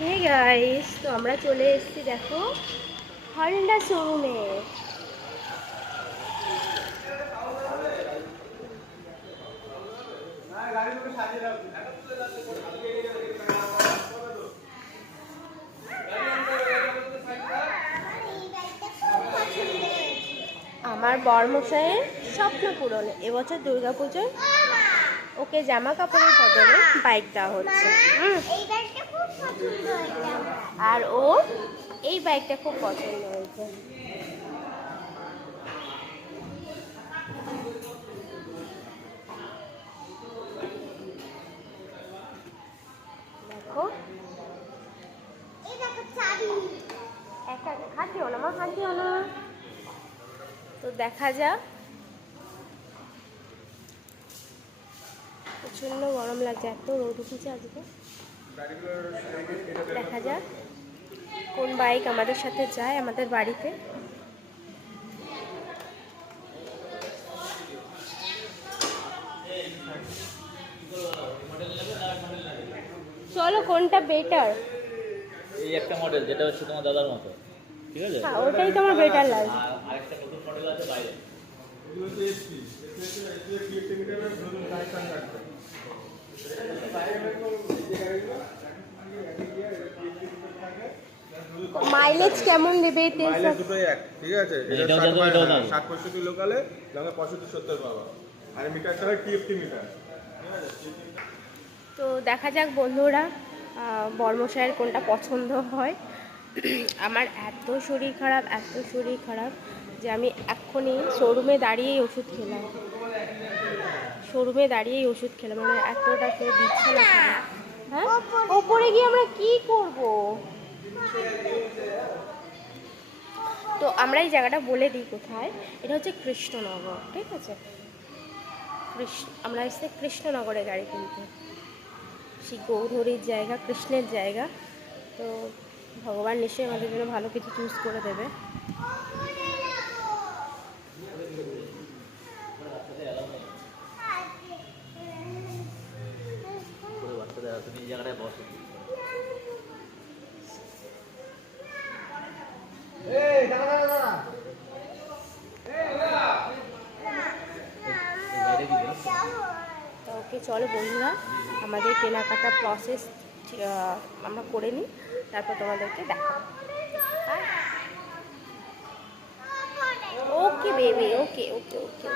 Hey guys, তো আমরা চলে এসেছি দেখো হন্ডা শোরুমে। আমার বরমশাইয়ের স্বপ্ন পূরণ, এবছর দুর্গাপুজোয় ওকে জামা কাপড়ের বদলে বাইক দেওয়া হচ্ছে। আর ও এই বাইকটা খুব পছন্দ হয়েছে। দেখো একটা হাঁটিও না, মা হাঁটিও না। তো দেখা যাক, প্রচণ্ড গরম লাগছে, এত রোদ উঠেছে আজকে। দেখা যাক কোন বাইক আমাদের সাথে যায় আমাদের বাড়িতে। চলো, কোনটা বেটার? এই একটা মডেল যেটা হচ্ছে তোমার দাদার মতো, ঠিক আছে? হ্যাঁ, ওটাই তোমার বেটার লাগছে। আর আরেকটা নতুন মডেল আছে বাইরে। মাইলেজ কেমন দেবে? মাইলেজ দুটোই এক, ঠিক আছে? এটা 60-65 লোকালে, লঙ্গে 65-70 পাবা। আর মিটারটা হয় টিএফটি মিটার। তো দেখা যাক বন্ধুরা, বর্মশাইয়ের কোনটা পছন্দ হয়। আমার এত শরীর খারাপ যে আমি এক্ষুনি শোরুমে দাঁড়িয়েই ওষুধ খেলাম। মানে এতটা কেউ দিচ্ছে না। হ্যাঁ, ওপরে গিয়ে আমরা কি করব? তো আমরা এই জায়গাটা বলে দিই কোথায়। এটা হচ্ছে কৃষ্ণনগর, ঠিক আছে? আমরা এসে কৃষ্ণনগরে গাড়ি কিনতে, সেই গৌরহরির জায়গা, কৃষ্ণের জায়গা। তো ভগবান নিশ্চয়ই আমাদের জন্য ভালো কিছু চুজ করে দেবে। তুমি এই জায়গাটায় বসো। ওকে, চলো বন্ধুরা, আমাদের কেনাকাটা প্রসেস আমরা করে নিই, তারপর তোমাদেরকে দেখাবো। ওকে বেবি, ওকে ওকে ওকে।